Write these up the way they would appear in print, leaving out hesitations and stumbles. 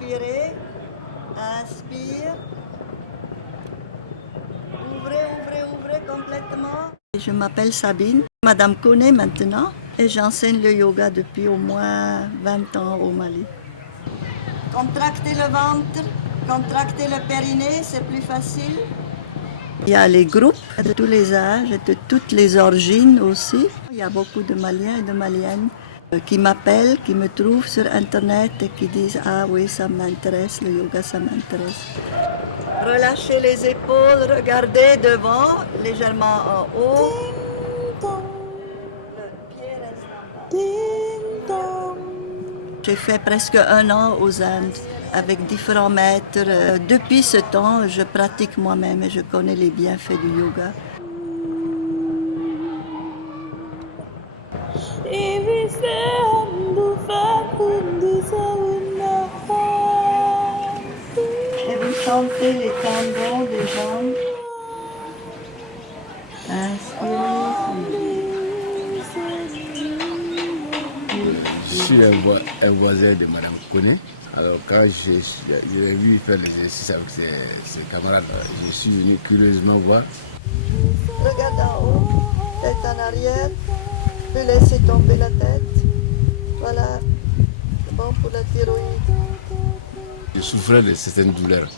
Expirez. Inspire. Ouvrez, ouvrez, ouvrez complètement. Je m'appelle Sabine. Madame connaît maintenant et j'enseigne le yoga depuis au moins 20 ans au Mali. Contractez le ventre, contractez le périnée, c'est plus facile. Il y a les groupes de tous les âges et de toutes les origines aussi. Il y a beaucoup de Maliens et de Maliennes qui m'appellent, qui me trouvent sur Internet et qui disent « Ah oui, ça m'intéresse, le yoga, ça m'intéresse ». Relâchez les épaules, regardez devant, légèrement en haut. Le pied reste en bas. J'ai fait presque 1 an aux Indes avec différents maîtres. Depuis ce temps, je pratique moi-même et je connais les bienfaits du yoga. Et vous sentez les tendons des jambes. Inspirez. Je suis un voisin de Madame Koné. Alors quand j'ai vu faire l'exercice avec ses camarades, je suis venu curieusement voir. Regarde en haut, tête en arrière, puis laissez tomber la tête. Voilà, c'est bon pour la thyroïde. Je souffrais de certaines douleurs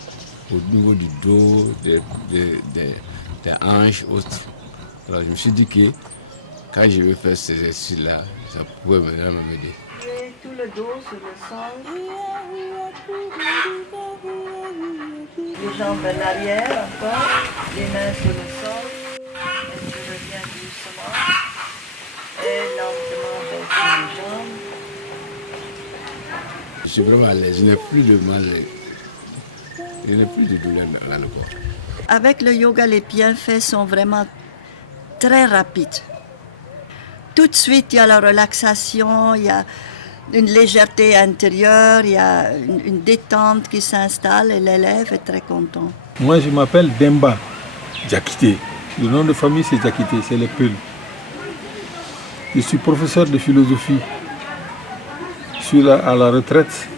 au niveau du dos, des hanches, autres. Alors je me suis dit que quand je vais faire ces exercices-là, ça pouvait maintenant m'aider. Tout le dos sur le sol. Les jambes en arrière encore, les mains sur le sol. Et je reviens doucement. Et lentement baisser les jambes. Je suis vraiment à l'aise, je n'ai plus de mal, je n'ai plus de douleur dans le corps. Avec le yoga, les bienfaits sont vraiment très rapides. Tout de suite, il y a la relaxation, il y a une légèreté intérieure, il y a une détente qui s'installe et l'élève est très content. Moi, je m'appelle Demba Diakité. Le nom de famille, c'est Diakité, c'est les Peuls. Je suis professeur de philosophie. Je suis là à la retraite,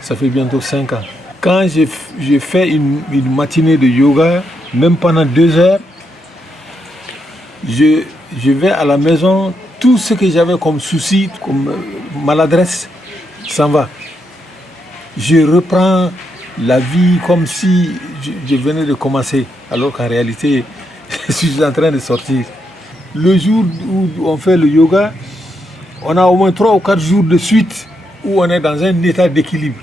ça fait bientôt 5 ans. Quand j'ai fait une matinée de yoga, même pendant 2 heures, je vais à la maison, tout ce que j'avais comme souci, comme maladresse, s'en va. Je reprends la vie comme si je venais de commencer, alors qu'en réalité, je suis en train de sortir. Le jour où on fait le yoga, on a au moins 3 ou 4 jours de suite où on est dans un état d'équilibre.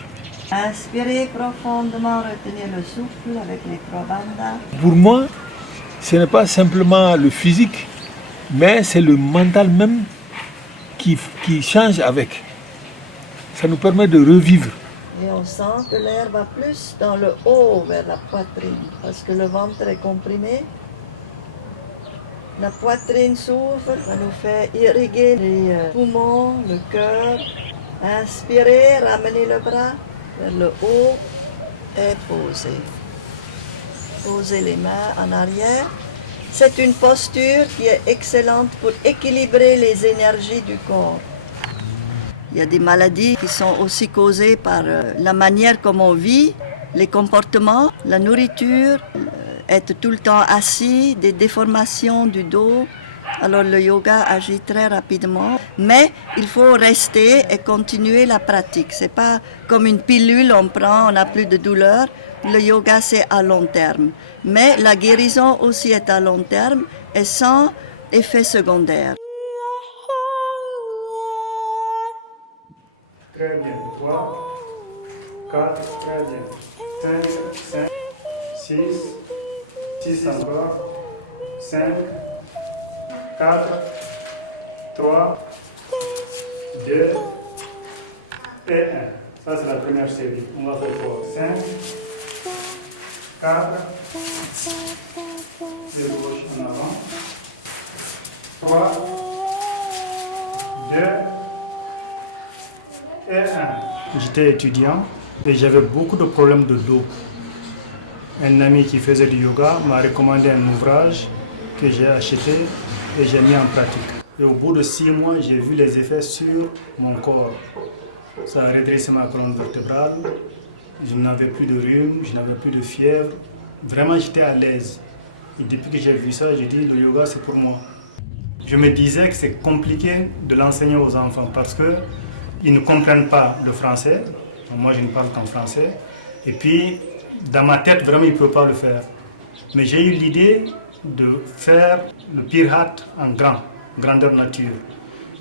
Inspirez profondément, retenez le souffle avec les prabandhas. Pour moi, ce n'est pas simplement le physique, mais c'est le mental même qui change avec. Ça nous permet de revivre. Et on sent que l'air va plus dans le haut, vers la poitrine, parce que le ventre est comprimé. La poitrine s'ouvre, ça nous fait irriguer les poumons, le cœur. Inspirez, ramenez le bras vers le haut et posez. Posez les mains en arrière. C'est une posture qui est excellente pour équilibrer les énergies du corps. Il y a des maladies qui sont aussi causées par la manière comme on vit, les comportements, la nourriture, être tout le temps assis, des déformations du dos. Alors le yoga agit très rapidement, mais il faut rester et continuer la pratique. C'est pas comme une pilule, on prend, on n'a plus de douleur. Le yoga, c'est à long terme. Mais la guérison aussi est à long terme et sans effet secondaire. Très bien. 3, 4, très bien. 5, 6 encore. 5, 4, 3, 2 et 1. Ça, c'est la première série. On va faire quoi? 5, 4, le gauche en avant. 3, 2 et 1. J'étais étudiant et j'avais beaucoup de problèmes de dos. Un ami qui faisait du yoga m'a recommandé un ouvrage que j'ai acheté et j'ai mis en pratique. Et au bout de 6 mois, j'ai vu les effets sur mon corps. Ça a redressé ma colonne vertébrale, Je n'avais plus de rhume, je n'avais plus de fièvre. Vraiment, j'étais à l'aise. Et depuis que j'ai vu ça, j'ai dit, le yoga, c'est pour moi. Je me disais que c'est compliqué de l'enseigner aux enfants parce qu'ils ne comprennent pas le français. Moi, je ne parle qu'en français. Et puis, dans ma tête, vraiment, ils ne peuvent pas le faire. Mais j'ai eu l'idée de faire le Pirhat en grandeur nature.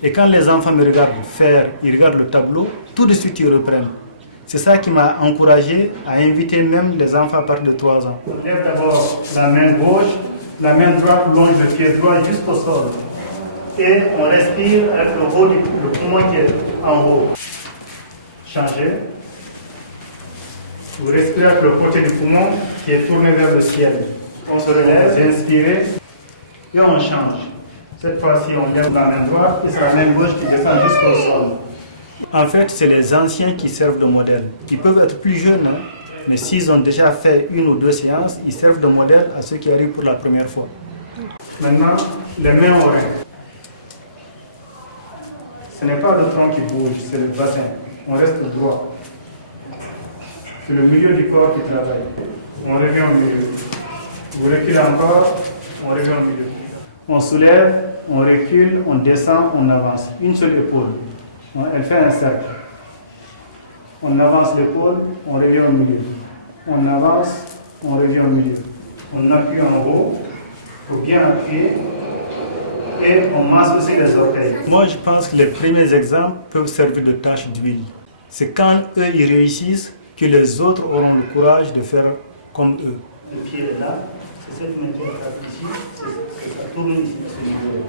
Et quand les enfants me regardent faire, ils regardent le tableau, tout de suite ils reprennent. C'est ça qui m'a encouragé à inviter même les enfants à partir de 3 ans. On lève d'abord la main gauche, la main droite longe le pied droit jusqu'au sol. Et on respire avec le poumon qui est en haut. Changez. Vous respirez avec le côté du poumon qui est tourné vers le ciel. On se relève, inspirez et on change. Cette fois-ci, on lève la main droite et c'est la main gauche qui descend jusqu'au sol. En fait, c'est les anciens qui servent de modèle. Ils peuvent être plus jeunes, hein, mais s'ils ont déjà fait 1 ou 2 séances, ils servent de modèle à ceux qui arrivent pour la première fois. Maintenant, les mains au rein. Ce n'est pas le tronc qui bouge, c'est le bassin. On reste droit. C'est le milieu du corps qui travaille. On revient au milieu. Vous reculez encore, on revient au milieu. On soulève, on recule, on descend, on avance. Une seule épaule. Elle fait un cercle. On avance l'épaule, on revient au milieu. On avance, on revient au milieu. On appuie en haut, il faut bien appuyer. Et on masse aussi les orteils. Moi, je pense que les premiers exemples peuvent servir de tache d'huile. C'est quand eux, ils réussissent que les autres auront le courage de faire comme eux. Le pied est là, c'est cette main qui est ici, ça tourne ici, ce niveau-là.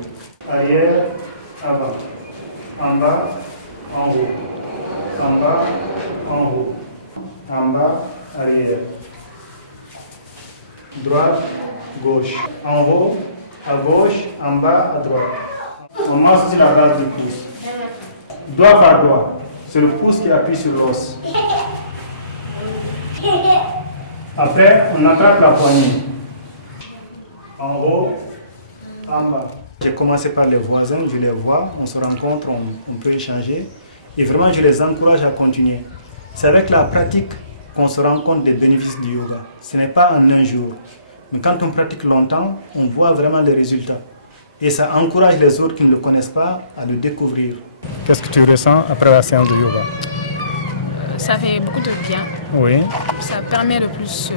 Arrière, avant, en bas, en haut, en bas, en haut, en bas, arrière, droite, gauche, en haut, à gauche, en bas, à droite. On masse sur la base du pouce. Doigt par doigt. C'est le pouce qui appuie sur l'os. Après, on attrape la poignée. En haut, en bas. J'ai commencé par les voisins, je les vois, on se rencontre, on peut échanger. Et vraiment, je les encourage à continuer. C'est avec la pratique qu'on se rend compte des bénéfices du yoga. Ce n'est pas en un jour. Mais quand on pratique longtemps, on voit vraiment les résultats. Et ça encourage les autres qui ne le connaissent pas à le découvrir. Qu'est-ce que tu ressens après la séance de yoga? Ça fait beaucoup de bien. Oui. Ça permet de plus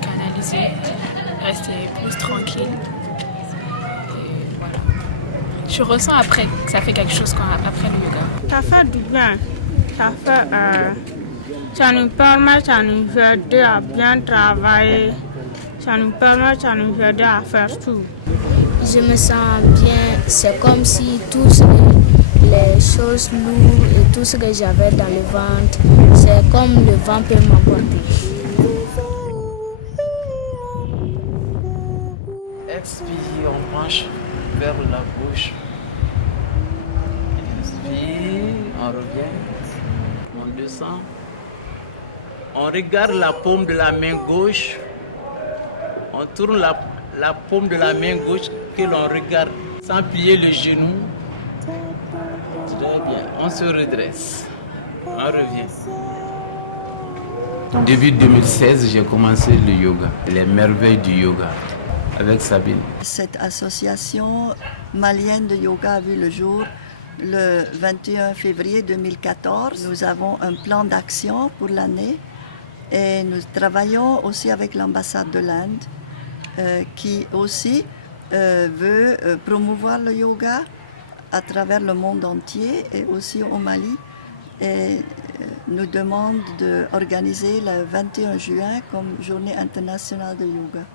canaliser, rester plus tranquille. Et voilà. Je ressens après que ça fait quelque chose après le yoga. Ça fait du bien. Ça fait, ça nous permet, ça nous aide à bien travailler. Ça nous permet, ça nous aide à faire tout. Je me sens bien. C'est comme si tous les choses lourdes et tout ce que j'avais dans le ventre, c'est comme le vent peut m'emporter. Expire, on penche vers la gauche. Inspire, on revient, on descend. On regarde la paume de la main gauche. On tourne la paume de la main gauche que l'on regarde sans plier le genou. Très bien, on se redresse, on revient. Début 2016, j'ai commencé le yoga, les merveilles du yoga, avec Sabine. Cette association malienne de yoga a vu le jour le 21 février 2014. Nous avons un plan d'action pour l'année et nous travaillons aussi avec l'ambassade de l'Inde qui aussi veut promouvoir le yoga à travers le monde entier et aussi au Mali. Et nous demande d'organiser le 21 juin comme journée internationale de yoga.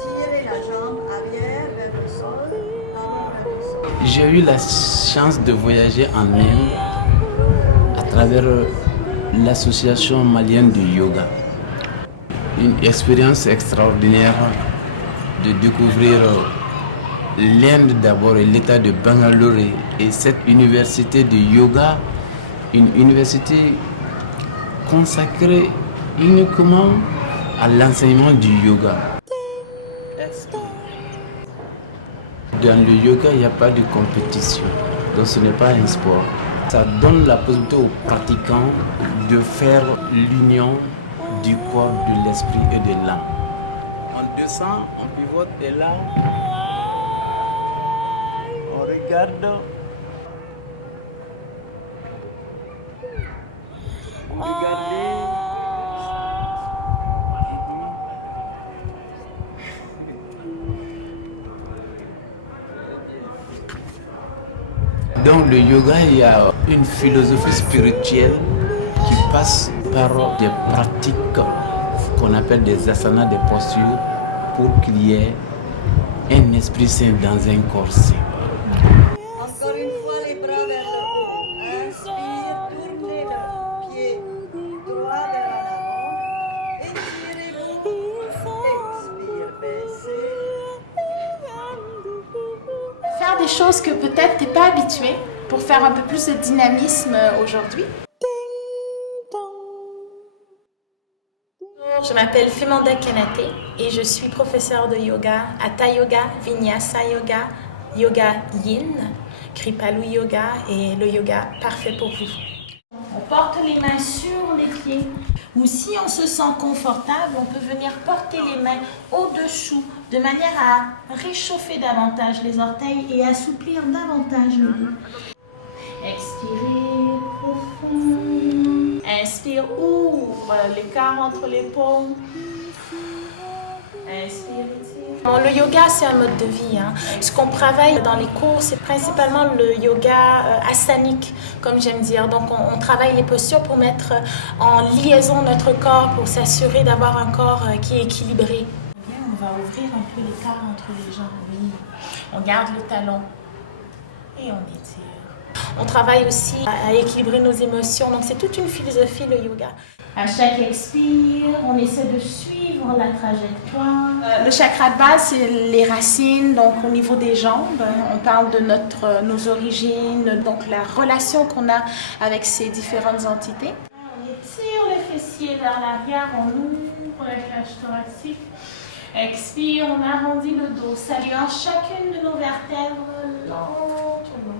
Tirez la jambe arrière vers le sol. J'ai eu la chance de voyager en Inde à travers l'association malienne du yoga. Une expérience extraordinaire de découvrir l'Inde d'abord et l'état de Bangalore et cette université de yoga, une université consacrée uniquement à l'enseignement du yoga. Dans le yoga, il n'y a pas de compétition, donc ce n'est pas un sport. Ça donne la possibilité aux pratiquants de faire l'union du corps, de l'esprit et de l'âme. On descend, on pivote et là, on regarde. Dans le yoga, il y a une philosophie spirituelle qui passe par des pratiques qu'on appelle des asanas, des postures, pour qu'il y ait un esprit sain dans un corps sain. Encore une fois, les bras vers le haut. Inspire, tournez le pied droit vers l'avant. Étirez beaucoup. Expire, baissez. Faire des choses que peut-être tu n'es pas habitué pour faire un peu plus de dynamisme aujourd'hui. Je m'appelle Femanda Kanate et je suis professeure de yoga, Hatha Yoga, Vinyasa Yoga, Yoga Yin, Kripalu Yoga et le yoga parfait pour vous. On porte les mains sur les pieds ou si on se sent confortable, on peut venir porter les mains au-dessous de manière à réchauffer davantage les orteils et assouplir davantage le dos. Expirez profond. Inspire, ouvre l'écart entre les paumes. Inspire, étire. Bon, le yoga, c'est un mode de vie. Ce qu'on travaille dans les cours, c'est principalement le yoga asanique, comme j'aime dire. Donc, on travaille les postures pour mettre en liaison notre corps, pour s'assurer d'avoir un corps qui est équilibré. On va ouvrir un peu l'écart entre les jambes. Oui. On garde le talon et on étire. On travaille aussi à équilibrer nos émotions. Donc, c'est toute une philosophie, le yoga. À chaque expire, on essaie de suivre la trajectoire. Le chakra de base, c'est les racines, donc au niveau des jambes. On parle de nos origines, donc la relation qu'on a avec ces différentes entités. On étire les fessiers vers l'arrière, on ouvre la cage thoracique. Expire, on arrondit le dos, saluant chacune de nos vertèbres lentement.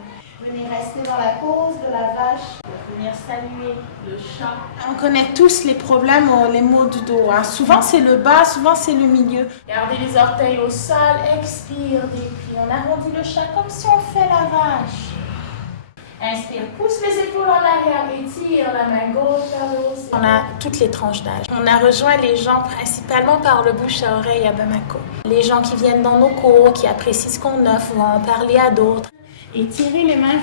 Venez rester dans la pose de la vache. Venir saluer le chat. On connaît tous les problèmes, les maux du dos. Souvent c'est le bas, souvent c'est le milieu. Gardez les orteils au sol, expire, déplie. On arrondit le chat comme si on fait la vache. Inspire, pousse les épaules en arrière, étire la main gauche vers le haut. On a toutes les tranches d'âge. On a rejoint les gens principalement par le bouche à oreille à Bamako. Les gens qui viennent dans nos cours, qui apprécient ce qu'on offre, vont en parler à d'autres. Étirez les mains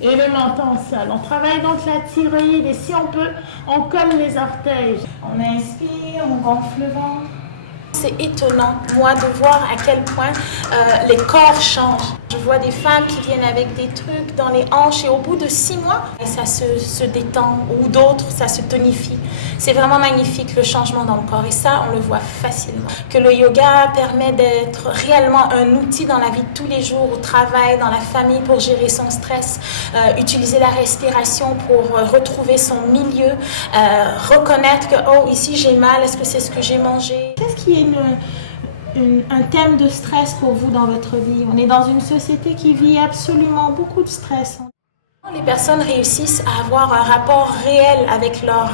et le menton au sol. On travaille donc la thyroïde et si on peut, on colle les orteils. On inspire, on gonfle le ventre. C'est étonnant, moi, de voir à quel point les corps changent. Je vois des femmes qui viennent avec des trucs dans les hanches et au bout de 6 mois, ça se détend ou d'autres, ça se tonifie. C'est vraiment magnifique le changement dans le corps et ça, on le voit facilement. Que le yoga permet d'être réellement un outil dans la vie de tous les jours, au travail, dans la famille pour gérer son stress, utiliser la respiration pour retrouver son milieu, reconnaître que oh, ici j'ai mal, est-ce que c'est ce que j'ai mangé? Qu'est-ce qui est un thème de stress pour vous dans votre vie? On est dans une société qui vit absolument beaucoup de stress. Les personnes réussissent à avoir un rapport réel avec leur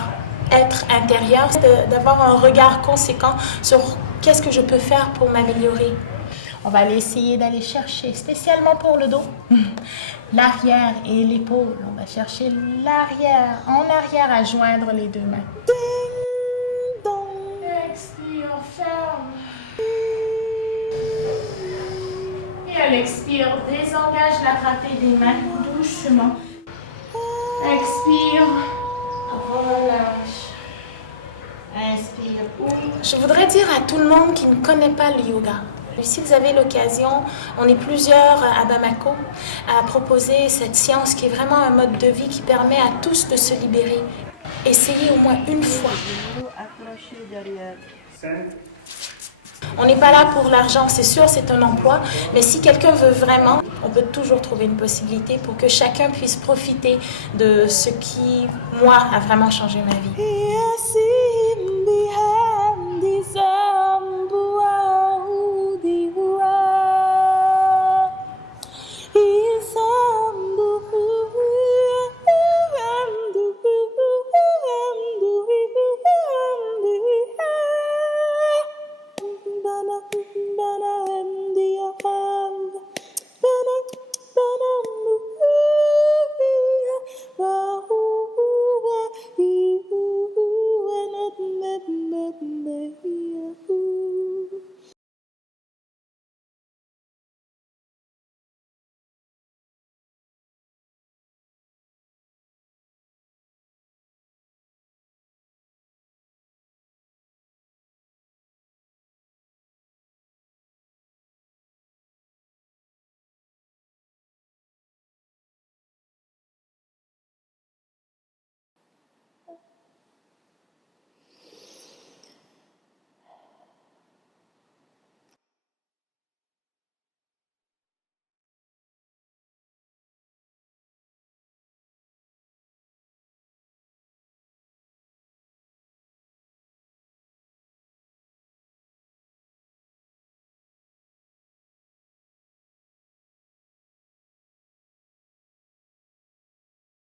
être intérieur, d'avoir un regard conséquent sur qu'est-ce que je peux faire pour m'améliorer. On va essayer d'aller chercher, spécialement pour le dos, l'arrière et l'épaule. On va chercher l'arrière, en arrière à joindre les deux mains. Ding dong. Expire, ferme. Et à l'expire, désengage la drapée des mains doucement. Expire, relâche. Inspire, ouvre. Je voudrais dire à tout le monde qui ne connaît pas le yoga, si vous avez l'occasion, on est plusieurs à Bamako à proposer cette science qui est vraiment un mode de vie qui permet à tous de se libérer. Essayez au moins une fois. On n'est pas là pour l'argent, c'est sûr, c'est un emploi, mais si quelqu'un veut vraiment, on peut toujours trouver une possibilité pour que chacun puisse profiter de ce qui, moi, a vraiment changé ma vie.